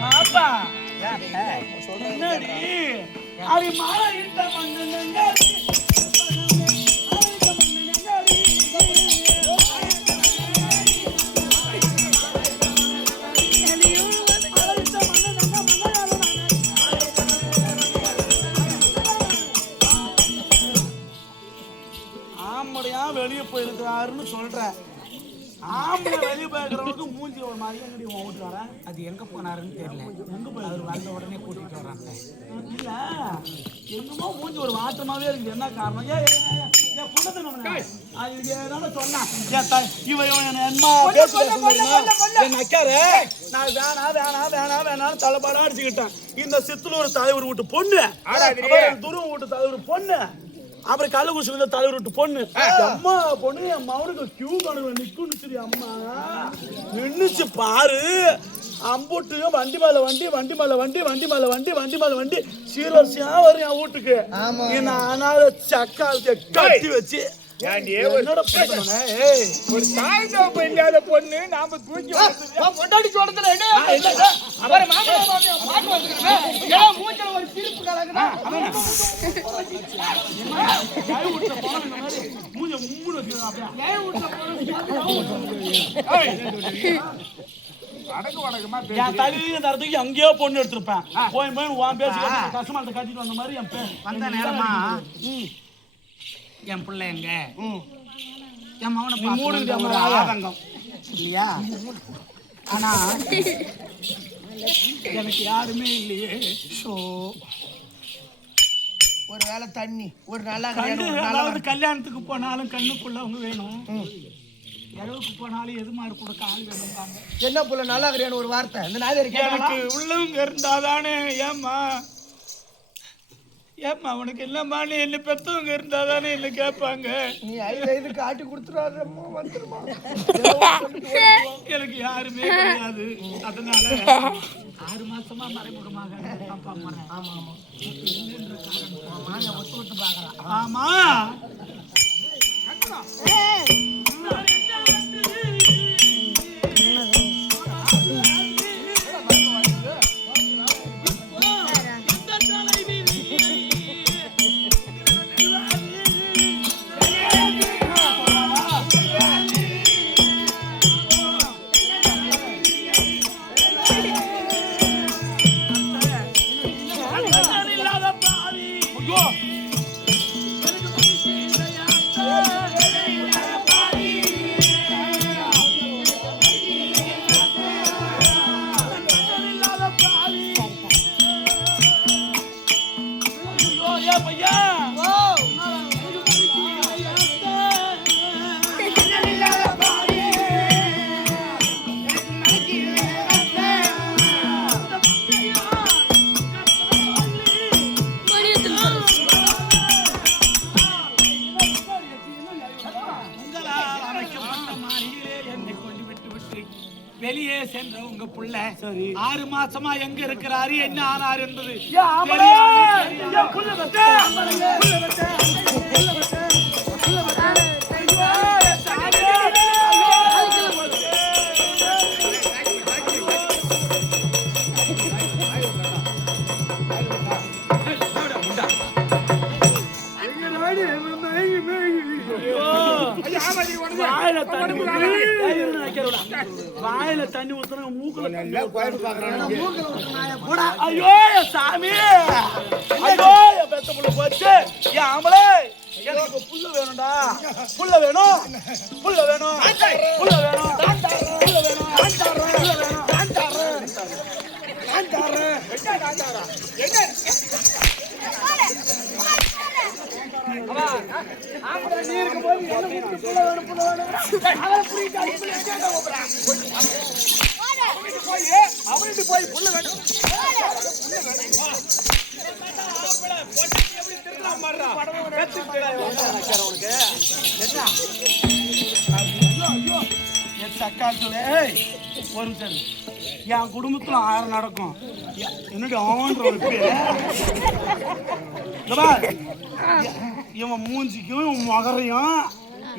பாப்பா என்னடி அது மழை இட்ட மண்ணுங்க ஆம்படையா வெளியே போயிருக்கிறாருன்னு சொல்றேன். ஆம்பளை வெளியே போயிருக்கிறவனுக்கு மூஞ்சி ஒரு மாதிரி எங்கடி ஓட்டு வரேன். அது எங்க போனாருன்னு தெரியல. எங்க போய் அவர் வந்த உடனே கூட்டிட்டு வர்றாங்க. இல்ல என்னமோ மூஞ்சி ஒரு மாற்றமாவே இருக்குது. என்ன காரணம்? தலைப்பாடா அடிச்சுக்கிட்டேன். இந்த சித்தலூர் தலைவர் வீட்டு பொண்ணு, துருவ வீட்டு தலைவர் பொண்ணு, அப்புறம் கள்ளக்குறிச்சியில தலைவர் விட்டு பொண்ணு, அம்மா பொண்ணு என் மவனுக்கு கியூ கணக்கு நிக்குன்னு அம்மா நின்னுச்சு பாரு. அம்புட்டு வண்டி மேல வண்டி, வண்டி மேல வண்டி, வண்டி மேல வண்டி, வண்டி மேல வண்டி, சீர்வரிசையா வரும் என் வீட்டுக்கு. அனாத சக்காலத்தை கட்டி வச்சு என்னோட ஒரு தாய்ந்தோப்பு இல்லாத பொண்ணு நாம தூக்கி கொண்டாடி சொல்றதுல அங்கேயோ பொண்ணு எடுத்திருப்பேன். போய் போய் பேசி கஷ்டமா கட்டிட்டு வந்த மாதிரி வந்த நேரமா என் பிள்ளை எங்க என் மகனை ஆதங்கம் இல்லையா? ஆனா எனக்கு யாருமே இல்லையே. ஒரு வேளை தண்ணி ஒரு நல்லா கல்யாணத்துக்கு போனாலும் கண்ணுக்குள்ள அவங்க வேணும், எழவுக்கு போனாலும் எது மாதிரி கொடுக்க ஆள் வேணும். என்ன புள்ள நல்லா கிடையாது ஒரு வார்த்தை இந்த நாயகருக்கு எனக்கு உள்ளவங்க இருந்தாதானே. ஏம்மா உனக்கு இல்லம்மா, நீ என்ன பெற்றவங்க இருந்தாதானே என்ன கேட்பாங்க. நீ 5 காட்டி கொடுத்துருவாருமா வந்துருமா. எனக்கு யாருமே கிடையாது. அதனால 6 மாசமா மறைமுகமாக அப்பா போறேன். ஆமா ஆமா ஒத்து விட்டு பாக்குறான். ஆமா வெளியே சென்ற உங்க புள்ள 6 மாசமா எங்க இருக்கிறாரு, என்ன ஆனார் என்பது வாயில தண்ணி ஊத்துற மூக்குல ஐயோ சாமி, ஐயோ பெத்த புள்ள போச்சு. ஏன் ஆம்பளை எனக்கு புல்ல வேணும்டா, புல்ல வேணும், புல்ல வேணும், புல்ல வேணும், புல்ல வேணும், போய் புல்ல வேணும். என் குடும்பத்துல 1000 நடக்கும். என்னுடைய இவன் மூஞ்சிக்கும் இவன் மகரையும்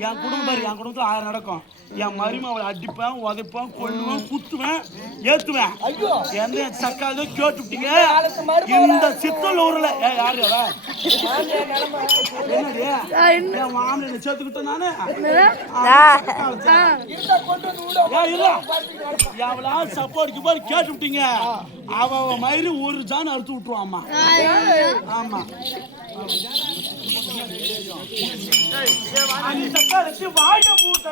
என் குடும்பத்துல 1000 நடக்கும். என் மருமகளை அடிப்பேன், உதைப்பேன், கொல்லுவேன், குத்துவேன், ஏத்துவேன். என்ன சக்கால கேட்டுட்டீங்க. இந்த சித்தலூர்ல யாரு என்னடி என் மாமனை சேர்த்துக்கிட்ட நானு எவ்வளோ சப்போர்ட் போய் கேட்டுவிட்டீங்க. அவ மயிறு ஒரு ஜான் அறுத்து விட்டுருவாம்மா. ஆமா அந்த கருத்து வாய மூட்டை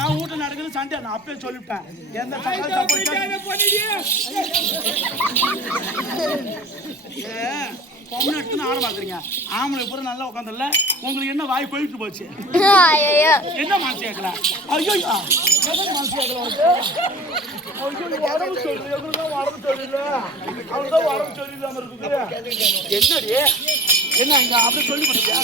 என் வீட்டு நடக்குது சண்டை. நான் அப்பயே சொல்லிவிட்டேன். எந்த பொண்ணு எடுத்துன்னு ஆட பாக்குறீங்க. ஆம்பளை பூரா நல்லா உட்காந்துல்ல. உங்களுக்கு என்ன வாய் போயிட்டு போச்சு? என்ன மனசு கேட்கல? ஐயோ மனசு கேட்கல. உடம்பு சொல்லு உடம்பு சொல்லல. அவனுதான் உடம்பு சொல்லிடாம இருக்குது. என்னடி என்ன இங்க அப்படி சொல்லி கொடுத்தியா?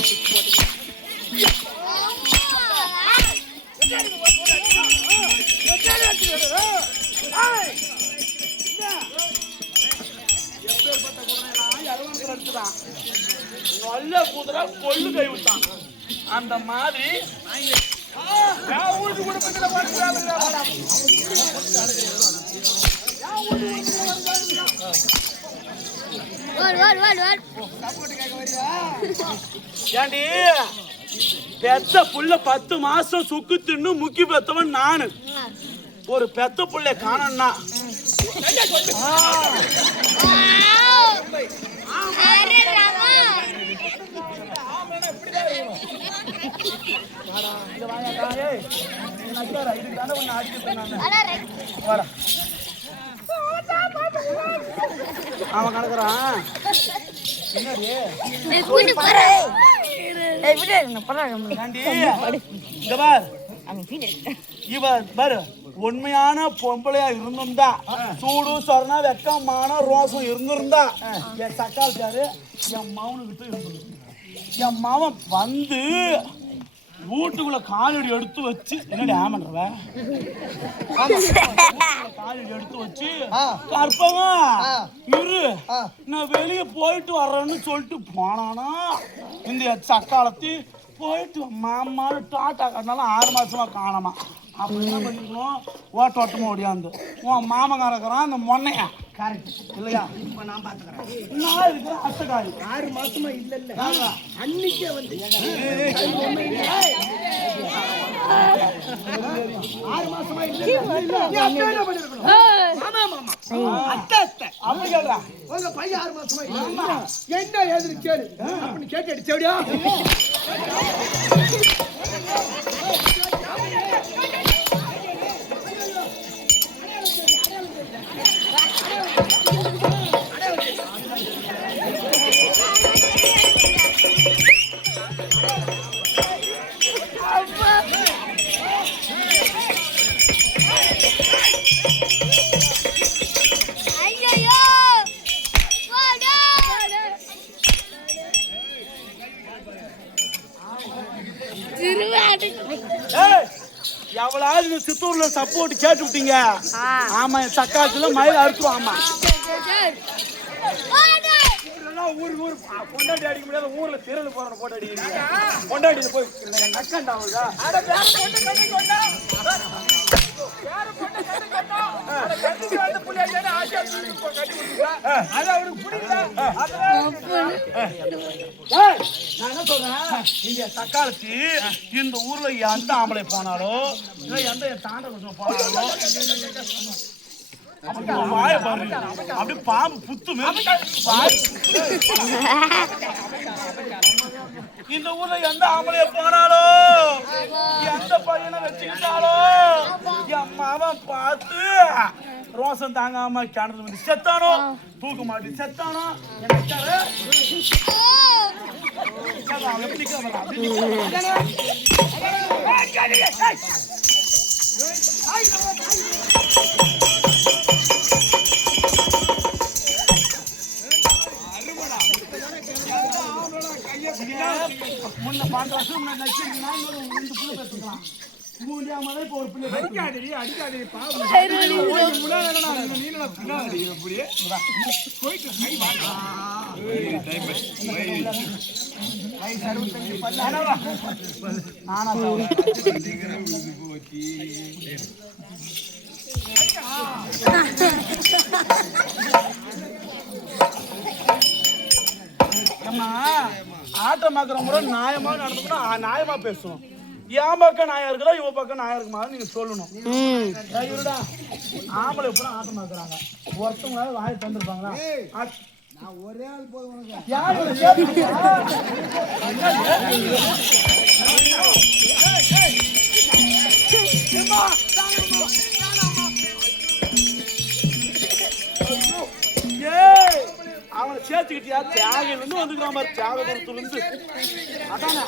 நல்ல குதிரை கொள்ளு கை விட்டான். அந்த மாதிரி ஏண்டி பெத்த புள்ள 10 மாசம் சுக்கு தின்னு முக்கி பெத்தவன் நானு. ஒரு பெத்த புள்ள காணன்னா அவன் கணக்குறான். இவ பாரு உண்மையான பொம்பளையா இருந்திருந்தா, சூடு சொரணா வெக்கமான ரோசம் இருந்திருந்தா, என் சக்காச்சாரு என் மவனுக்கிட்ட இருந்திருக்கு. என் மவன் வந்து வீட்டுக்குள்ள காலடி எடுத்து வச்சு என்னடி ஆமன்றவ காலடி எடுத்து வச்சு கற்பமா இரு நான் வெளியே போயிட்டு வர்றேன்னு சொல்லிட்டு போனானா இந்த சக்காலத்தி போயிட்டு மாமான்னு டாட்டா கட்டினாலும் 6 மாசமா காணாமா. அப்ப என்ன பண்ணிக்கணும்? ஓட்டோட்டமா ஓடியாந்து உன் மாமன் இருக்கிறான் அந்த மொன்னைய கரெக்ட் இல்லையா? இப்ப நான் பாத்துக்கிறேன். நான் இருக்கிறேன் அட்டகாரி 6 மாசமா இல்ல அன்னைக்கே வந்து 6 மாசமா இல்ல அப்படி கேள்றா. உங்க பையன் 6 மாசமா இல்ல என்ன ஏதுன்னு கேளு அப்படின்னு கேட்டு அடிச்சோடியா. ஏய், எவ்வளவு இந்த சித்தூர்ல சப்போர்ட் கேட்டு விட்டீங்க. ஆமா, என் தக்காத்துல மயில் அறுத்துரும். ஆமா, பொண்டாட்டி அடிக்க முடியாத ஊர்ல திரள் போற போட்டு அடிக்கிறீங்க. பொண்டாட்டி போய் நக்கண்டாவுதா? நான் என்ன சொல்றேன், இங்க தக்காளத்தி இந்த ஊர்ல எந்த ஆம்பளை போனாலோ இல்ல எந்த தாண்ட போனாலோ அப்படி பாம்பு புத்துமே. இந்த ஊர்ல எந்த ஆம்பளைய போனாலோ எந்த பையனை வச்சுக்கிட்டாலோ என் மாவன் பார்த்து ரோசம் தாங்காம கிணறு வந்து செத்தானோ, தூக்க மாட்டி செத்தானோ. முன்ன 5 வருஷம் நடிச்சிருக்கா இப்போ ஒரு பிள்ளை அடிக்காதடி ஆட்டமாக்குற முறை நியாயமா நடந்துக்கணும், நியாயமா பேசணும். என் பக்கம் நாயா இருக்குதா இவ பக்கம் நாயா இருக்குமா நீங்க சொல்லணும். ஆம்பளை எப்ப ஆட்டமாக்குறாங்க, ஒருத்தவங்க வாய் தந்துருப்பாங்களா? ஒரே ஆள் போதும். அவனை சேர்த்துக்கிட்டியா? தியாகில இருந்து வந்துக்கிறான் பாரு, தியாகபுரத்துல இருந்து. அதானே?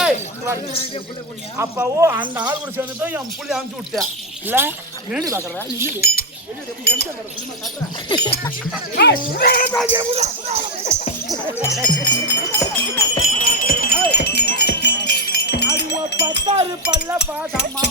ஏய், அப்போ அந்த ஆள் கூட சேர்ந்துதான் என் புள்ளி அனுப்பிச்சு விட்டேன் இல்ல? என்னடி பாக்குற? பத்தாறு பல்ல பாதாமா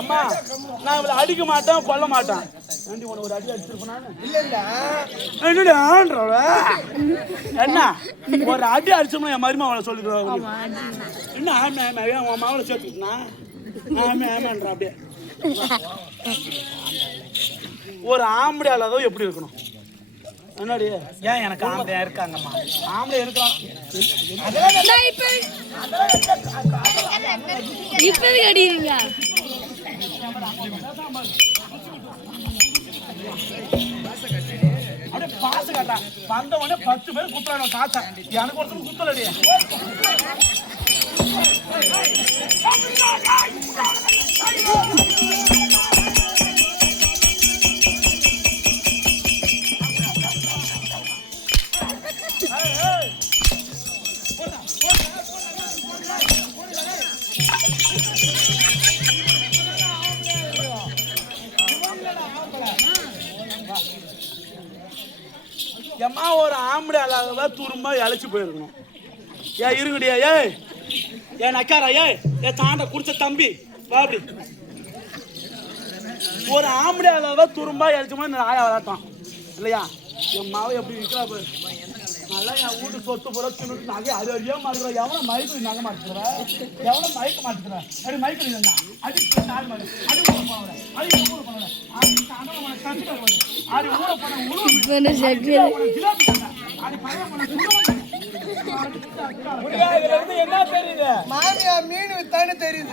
அம்மா, நான் இவளை அடிக்க மாட்டேன், கொல்ல மாட்டேன். ஒரு அடி அடிச்சிருப்பேன். என்ன ஒரு அடி அடிச்சோம்னா என் மருமா அவளை சொல்லிடுவாங்க. என்ன உன் மாவளை சேர்த்துக்கிட்டா ஆமான்றா? அப்படியே ஒரு ஆம்பளை அல்லாதோ எப்படி இருக்கணும்? என்னடி ஏன் எனக்கு ஆம்பளையா இருக்காங்கம்மா? ஆம்பளை இருக்கலாம். அப்படியே பாச காட்டா வந்தவொடனே 10 பேர் குத்துறாங்க காசை. எனக்கு ஒருத்தர் குத்தலடி. எம்மா ஒரு ஆம்பளை அழகா துரும்பா இழைச்சி போயிருக்கணும். ஏன் இருங்கடியா? ஏய் என் அக்காரா? ஏன் தாண்ட குடிச்ச தம்பி வா. அப்படி ஒரு ஆம்பளை அழகா துரும்பா இழைச்ச மாதிரி ஆயா வளர்த்தான் இல்லையா? என் மாவை எப்படி இருக்கிறா? நல்லா என் வீட்டு சொத்து புறத்து நகை அது வழியா மாட்டுக்கிறேன். எவனை மயக்க நகை மாட்டுக்கிறேன், எவனை மயக்க மாட்டுக்கிறேன். அப்படி மயக்க நீங்க அடி நாலு மாதிரி அடி ஊற போனவரை அடி ஊற போனவரை அது கற்றுக்கிறேன். அது ஊற போன அது பழைய போன என்ன தெரியுது? மாமியா மீன் வித்தான்னு தெரியுது.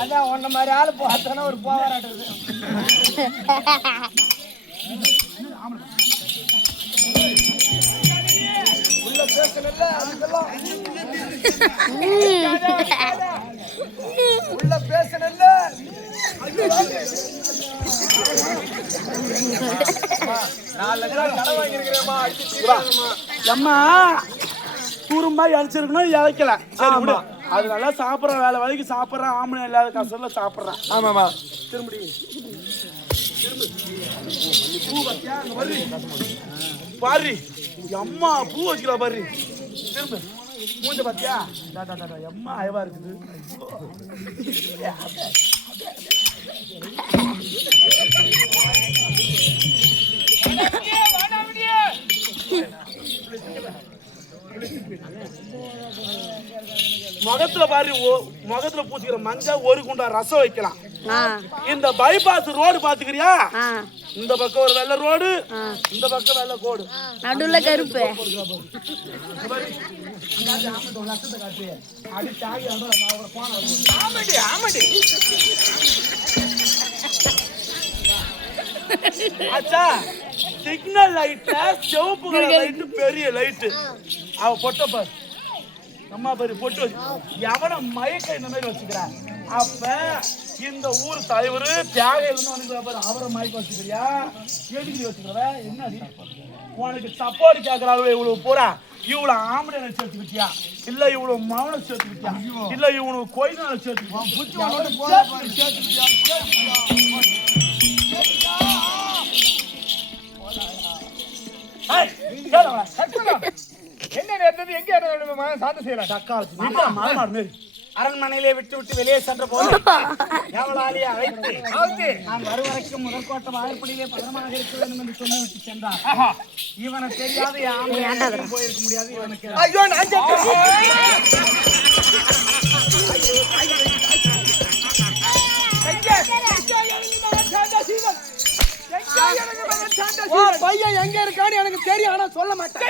அதான் உன்ன மாதிரி ஆளு பார்த்தானே ஒரு போராட்டது. உள்ள பேசணும்ல அதுக்கெல்லாம் உள்ள பேசணும்ல. அம்மா தூரம் மாதிரி அடிச்சிருக்கணும் இழைக்கல. அது நல்லா சாப்பிட்றேன், வேலை வேலைக்கு சாப்பிட்றேன், ஆம்பளை இல்லாத கஷ்டத்துல சாப்பிட்றேன். ஆமாமா திரும்பி பூ பத்தியா பாரு அம்மா பூ வச்சுக்கிறா பாரு. திரும்ப மூஞ்ச பாத்தியா அம்மா அயவா இருக்குது. முகத்துல பாரு, முகத்துல பூச்சிக்கிற மஞ்சள் ஒரு குண்டா ரசம் வைக்கலாம். இந்த பைபாஸ் ரோடு பாத்துக்கிறியா? இந்த பக்கம் ஒரு வெள்ளை ரோடு, இந்த பக்கம் வெள்ளை கோடு, நடுவுல கருப்பு. சிக்னல் லைட்ல சிவப்பு கலர் லைட், பெரிய லைட். அவ பொட்ட பாரு, அம்மா பாரு பொட்டு வச்சு எவன மயக்க இந்த மாதிரி வச்சுக்கிற. அப்ப இந்த ஊர் தலைவர் தியாகையில இருந்து வந்து பாரு, அவரை மயக்க வச்சுக்கிறியா? எதுக்கு வச்சுக்கிற? என்ன உனக்கு சப்போர்ட் கேட்கறாவே இவ்வளவு போறா, இவ்வளவு ஆம்பளை சேர்த்துக்கிட்டியா, இல்ல இவ்வளவு மௌன சேர்த்துக்கிட்டியா, இல்ல இவனுக்கு கோயிலால சேர்த்துக்கிட்டியா? என்ன நேர்ந்தது? எங்க சாந்த செய்யலாம் அரண்மனையிலே விட்டு விட்டு வெளியே சென்ற போது எவளாலே அழைத்து நான் வருவரைக்கும் முதற்கோட்டம் ஆயர்படியிலே பதனமாக இருக்க வேண்டும் என்று சொல்லிவிட்டு சென்றார். இவனை தெரியாத யாரும் போயிருக்க முடியாது. இவனுக்கு ஐயோ நான் பையன் எங்க இருக்கான்னு எனக்கு தெரியும், ஆனா சொல்ல மாட்டேன்.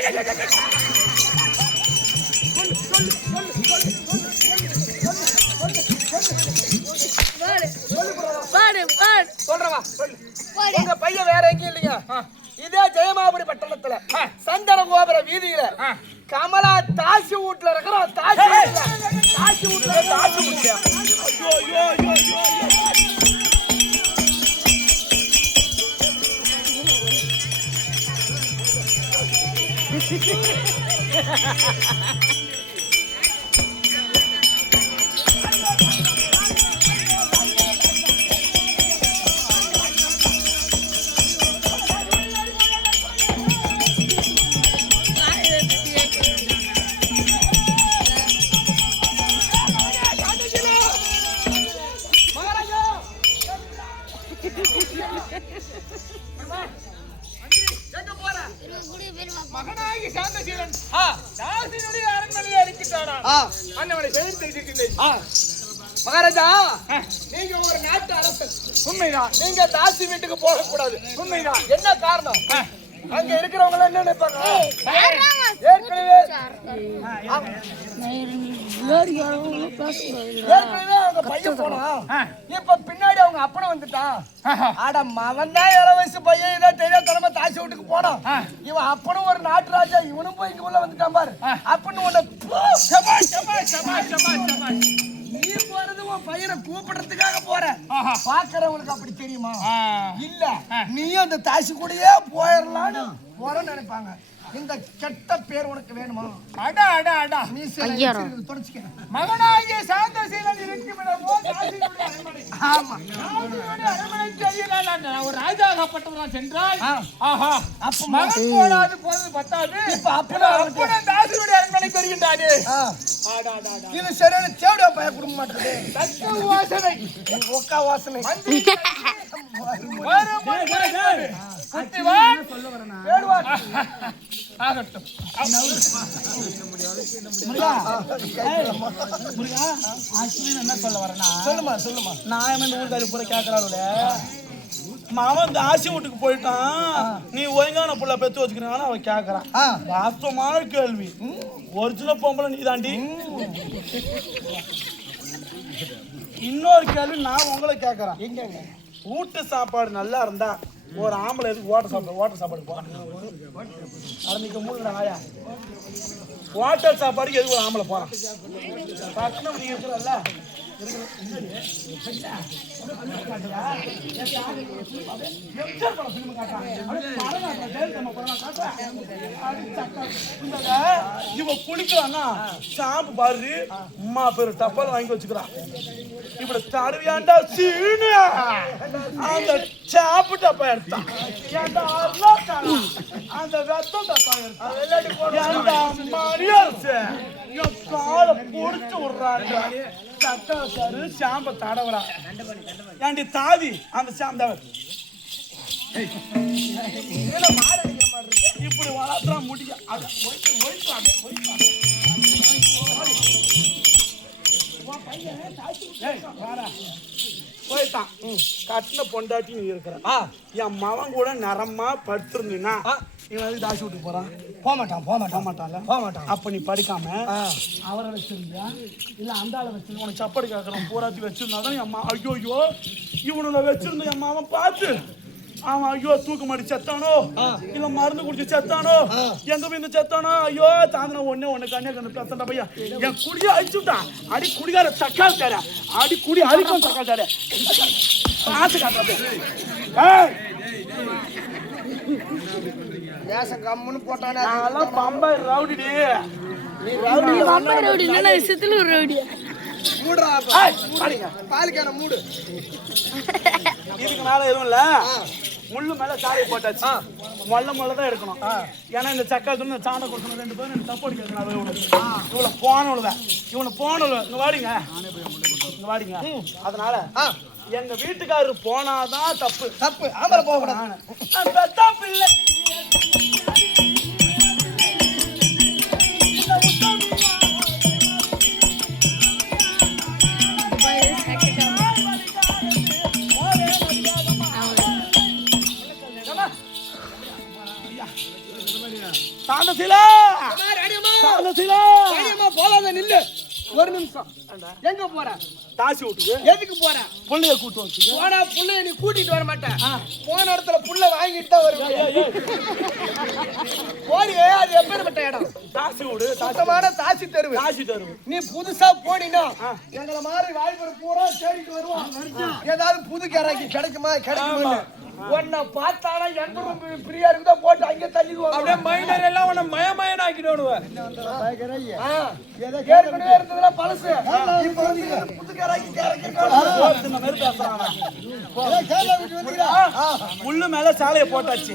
சொல்றவா உங்க பையன் வேற எங்கேயும் இல்லைங்க. இதே ஜெயமாபுரி பட்டணத்துல சந்தன கோபுர வீதியில கமலா தாசி வீட்டுல இருக்கிற தாசி வீட்டுல தாசி வீட்டுல மகனாகி சாந்தசீலன் தாசினுடைய அரண்மனையை அழைக்கிட்டானா? அண்ணவனை செய்திருக்கின்றேன். மகாராஜா, நீங்க ஒரு நாட்டு அரசன். உண்மைதான். நீங்க தாசி வீட்டுக்கு போக கூடாது. உண்மைதான். என்ன காரணம்? அங்க இருக்கிறவங்க என்ன நினைப்பாங்க? ஏற்கனவே அவங்க பையன் போனா, இப்ப பின்னாடி அவங்க அப்பனை வந்துட்டான். ஆட மவன் தான் 7 வயசு பையன், இதை தெரியாதனமா தாசி வீட்டுக்கு போனான். இவன் அப்பனும் ஒரு நாட்டு ராஜா, இவனும் போய் இங்க உள்ள வந்துட்டான் பாரு. அப்படின்னு உன்னை நீ போறது உன் பையனை கூப்பிடுறதுக்காக போற. பாக்குறவங்களுக்கு அப்படி தெரியுமா? இல்ல நீயும் அந்த தாசி கூடயே போயிடலான்னு போறன்னு நினைப்பாங்க. இந்த கெட்ட பேர் உனக்கு வேணுமா? அடா அடா அடா தொடச்சுக்க. மகனாகிய சாந்தசீலன் இருக்குமிடமோ தாசியுடைய அரண்மனை. ஆமா, தாசியுடைய அரண்மனைக்கு அருகிலே நான் ஒரு ராஜாகப்பட்டவன் சென்றால் ஆஹா அப்ப மகன் போனாது போனது பத்தாது. இப்ப அப்பனா தாசியுடைய அரண்மனைக்கு வருகின்றானே. அடா அடா அடா. இது சரியான தேவடியா பைய குடும்ப மாட்டேது. தக்க வாசனை ஒக்கா வாசனை. புத்திவான் வேடுவான். ஆகட்டும். என்ன சொல்ல வரேன்னா, சொல்லுமா. நான் இந்த ஊருக்காரி பூரா கேட்கறாளுல, மாமன் தாசி வீட்டுக்கு போயிட்டான், நீ ஒழுங்கான புள்ள பெத்து வச்சுக்கிறான்னு அவன் கேட்கறான். வாஸ்தவமான கேள்வி. ஒரிஜினல் பொம்பளை நீ தாண்டி. இன்னொரு கேள்வி நான் உங்களை கேட்கறேன். எங்க வீட்டு சாப்பாடு நல்லா இருந்தா ஒரு ஆம்பளை எதுக்கு ஓட்டல் சாப்பாடு போறான்? அன்னைக்கு மூணு ஆயா ஹோட்டல் சாப்பாடுக்கு எதுக்கு ஒரு ஆம்பளை போறான்? பக்கத்துல நீ இருக்கிறல்ல, இவ குளிக்கலாம்னா ஷாம்பு பாரு அம்மா பேரு டப்பால் வாங்கி வச்சுக்கிறான். இப்படி தடவியாண்டா சீனு அந்த சாப்பு டப்பா எடுத்தான், அந்த வெத்தம் டப்பா எடுத்தான், மணியாச்சு என் காலை பொடிச்சு விடுறாங்க. சட்டை சாரு ஷாம்பை தடவுறா. ஏண்டி தாதி அந்த ஷாம்பு இப்படி வளர்த்துறா முடிய போயிட்டான். கட்டின பொண்டாட்டி நீ இருக்கிற என் மவன் கூட நிறமா படுத்திருந்தீங்கன்னா இவன் தாசி விட்டு போறான். போக மாட்டான்ல. அப்ப நீ படிக்காம அவரை வச்சிருந்தியா இல்ல அந்த ஆளை வச்சிருந்த உனக்கு சப்பாடு கேட்கறான் பூராத்தி வச்சிருந்தாதான் என் அம்மா ஐயோ இவனை வச்சிருந்த என் மாவன் பார்த்து அவன் ஐயோ தூக்கு மாடி செத்தானோ இல்ல மருந்து குடிச்சு செத்தானோ எங்க போய் செத்தானோ ஐயோ தாந்தன ஒண்ணு கண்ணே கண்ணு பெத்தண்டா பையா என் குடிய அழிச்சுட்டான். அடி குடிகார தக்கால் தர அடி குடி அழிக்கும் தக்கால் தர பார்த்து காட்டுறேன். வேஷம் கம்முன்னு போட்டானே. நான்லாம் பம்பை ரவுடிடி. பாலிக்கான மூடு இதுக்கு மேல எதுவும் இல்ல. முள்ளு மேல சாலையை போட்டாச்சு. மொல்லதான் எடுக்கணும். ஏன்னா இந்த சக்காத்து சாண்டை கொடுக்கணும். 2 பேரும் தப்பு அடிக்கிறாங்க. இவனை போனவ இங்க வாடிங்க. அதனால எங்க வீட்டுக்காரரு போனாதான் தப்பு. ஆம்பளை போக கூடாது. தப்பு இல்லை. போகாத நில்லு. ஒரு நிமிஷம். எங்க போற? தாசி வீட்டுக்கு. எதுக்கு போற? புள்ளைய கூட்டு வந்து. போனா புள்ளைய நீ கூட்டிட்டு வர மாட்டேன். போன இடத்துல புள்ள வாங்கிட்டு தான் வருவேன். போறியே அது எப்பேற்பட்ட இடம்? தாசி வீடு. சுத்தமான தாசி தெருவு. நீ புதுசா போனீங்கன்னா எங்களை மாதிரி வாய்ப்பு பூரா தேடிட்டு வருவோம். ஏதாவது புது கேராக்கி கிடைக்குமா? உன்னை பார்த்தானா எந்த ரொம்ப பிரியா இருந்தா போட்டு அங்கே தள்ளிடுவாங்க. அப்படியே மைனர் எல்லாம் உன்னை மயமயன் ஆக்கிடுவானுவ. ஏற்கனவே இருந்ததுல பழசு. இப்ப வந்து புது கேராக்கி முள்ளு மேல சாலையை போட்டாச்சு.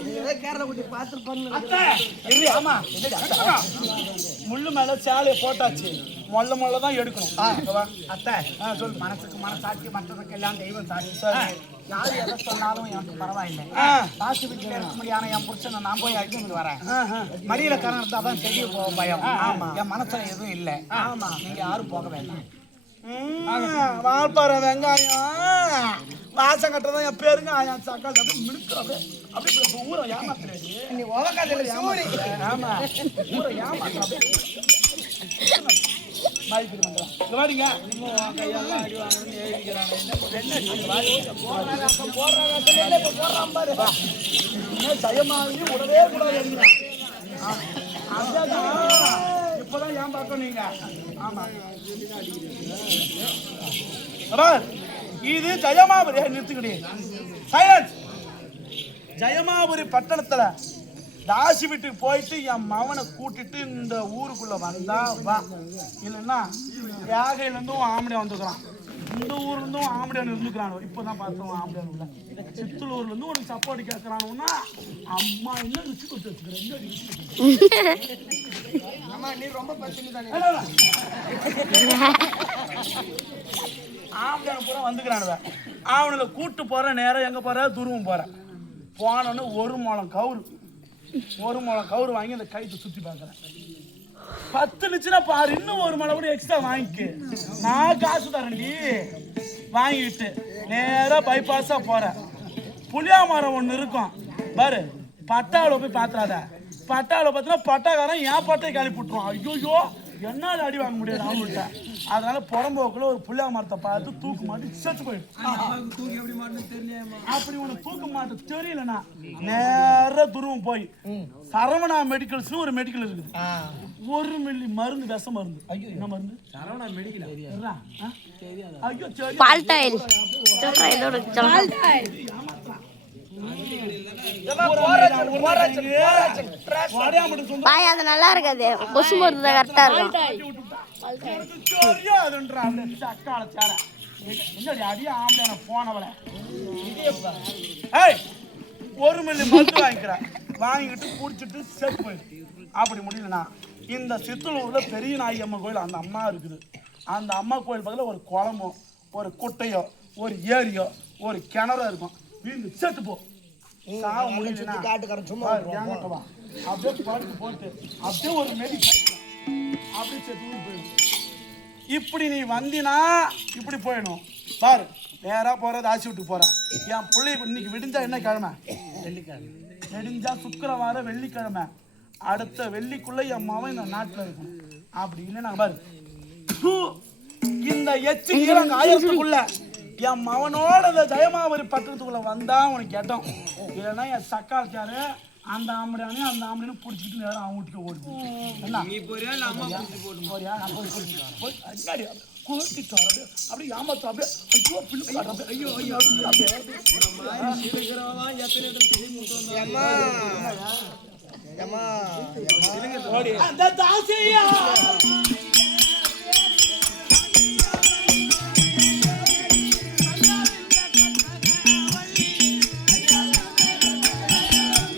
முள்ளு மேல சாலையை போட்டாச்சு. மொல்லதான் எடுக்கணும். அத்தை சொல். மனசுக்கு மனசாட்சி, மற்றதுக்கு எல்லாம் தெய்வம் சாட்சி. யாரு எதை சொன்னாலும் எனக்கு பரவாயில்லை. தாசி வீட்டுல இருக்க முடியாத என் புருஷனை நான் போய் அடிச்சுட்டு வரேன். மடியில கரணம் இருந்தா தான் தெரிய போக பயம். என் மனசுல எதுவும் இல்லை. நீங்க யாரும் போக வேண்டாம். வால்பாற வெங்காயம் வாசம் கட்டுறதான் என் பேருங்க. என் சக்கால் அப்படி மிடுக்கிறது அப்படி ஊரை ஏமாத்துறேன். நீ உலகத்துல சூரி. ஆமா ஊரை ஏமாத்துற வாடிங்க. உடவே கூடாது. இப்பதான் ஏன் பார்க்க நீங்க. ஆமா இது ஜெயமாபுரி. நிறுத்துக்கிட்டே ஜெயமாபுரி பட்டணத்துல தாசி வீட்டுக்கு போயிட்டு என் மவனை கூட்டிட்டு இந்த ஊருக்குள்ள வந்தா வா, இல்லைன்னா யாகையில இருந்தும் ஆம்படியா வந்துக்கிறான், இந்த ஊர்ல இருந்தும் ஆம்படியான் இருந்துக்கிறான். இப்பதான் பார்த்தோம் ஆம்படியான் உள்ள சித்தலூர்ல இருந்து உனக்கு சப்போர்ட் கேட்கறானுன்னா அம்மா என்ன ருச்சி கொடுத்து வச்சுக்கிறேன். அம்மா நீ ரொம்ப பத்தினி தானே. ஆம்படியான் பூரா வந்துக்கிறானுவ. அவனுல கூட்டு போற நேரம் எங்க போற துருவம் போற போனோன்னு ஒரு முழம் கவுரு வாங்கி அந்த கைத்தை சுத்தி பார்க்கறேன். 10 நிச்சுனா பாரு, இன்னும் ஒரு முளை கூட எக்ஸ்ட்ரா வாங்கிக்க, நான் காசு தரேன்டி. வாங்கிட்டு நேரா பைபாஸா போற புளியா மரம் ஒண்ணு இருக்கும் பாரு, பட்டாவில் போய் பாத்துறாத. பட்டாவில் பார்த்தீங்கன்னா பட்டாக்காரன் என் பட்டையை கிளப்பி விட்டுருவான். ஐயோ என்னால அடி வாங்க முடியாது அவங்கள்ட்ட. அதனால புறம்போக்குள்ள ஒரு புளியா மரத்தை பார்த்து தூக்கு மாட்டி செத்து போயிடும். அப்படி உனக்கு தூக்கு மாட்ட தெரியலன்னா நேர துருவம் போய் சரவணா மெடிக்கல்ஸ் ஒரு மெடிக்கல் இருக்குது. 1 மில்லி மருந்து, விஷ மருந்து. ஐயோ என்ன மருந்து? சரவணா மெடிக்கல். ஐயோ பால்டாயில் பாய் அது நல்லா இருக்காது, கொசு மருந்து கரெக்டா இருக்கும். ஒரு மில்லி மருந்து வாங்கிக்கிறேன், வாங்கிட்டு குடிச்சிட்டு செத்து போயிடு. அப்படி முடியலண்ணா இந்த சித்தலூர்ல பெரிய நாயம்மன் கோயில் அந்த அம்மா இருக்குது. அந்த அம்மா கோயில் பக்கத்துல ஒரு குளமோ ஒரு குட்டையோ ஒரு ஏரியோ ஒரு கிணறோ இருக்கும். வீந்து செத்து போ. சாவு முடியலன்னா அப்படியே படுத்து போட்டு அப்படியே ஒரு மெடிக்கல் அப்படியே செத்து போயிடும். இப்படி நீ வந்தினா இப்படி போயிடும் பாரு. நேரா போற தாசி விட்டு போற. என் பிள்ளை இன்னைக்கு விடிஞ்சா என்ன கிழமை? வெள்ளிக்கிழமை. விடிஞ்சா சுக்கிரவாரம் வெள்ளிக்கிழமை. அடுத்த வெள்ளிக்குள்ள என் மவன் இந்த நாட்டுல இருக்கும். அப்படி இல்லைன்னா பாரு, இந்த எச்சு ஈரங்க ஆயிரத்துக்குள்ள என் மவனோட இந்த ஜெயமாவரி பட்டணத்துக்குள்ள வந்தா உனக்கு கேட்டோம். இல்லைன்னா என் சக்காச்சாரு அந்த ஆம்படியானே அந்த ஆம்படியும் பிடிச்சிட்டு நேரம் அவன் வீட்டுக்கு ஓடுது. என்ன நீ போறியா இல்ல அம்மா பிடிச்சி போடு போறியா? நான் போய் அடி கூட்டிட்டு வரது அப்படி ஏமாத்து அப்படியே. ஐயோ பிள்ளை ஐயோ ஐயோ அம்மா அந்த தாசியா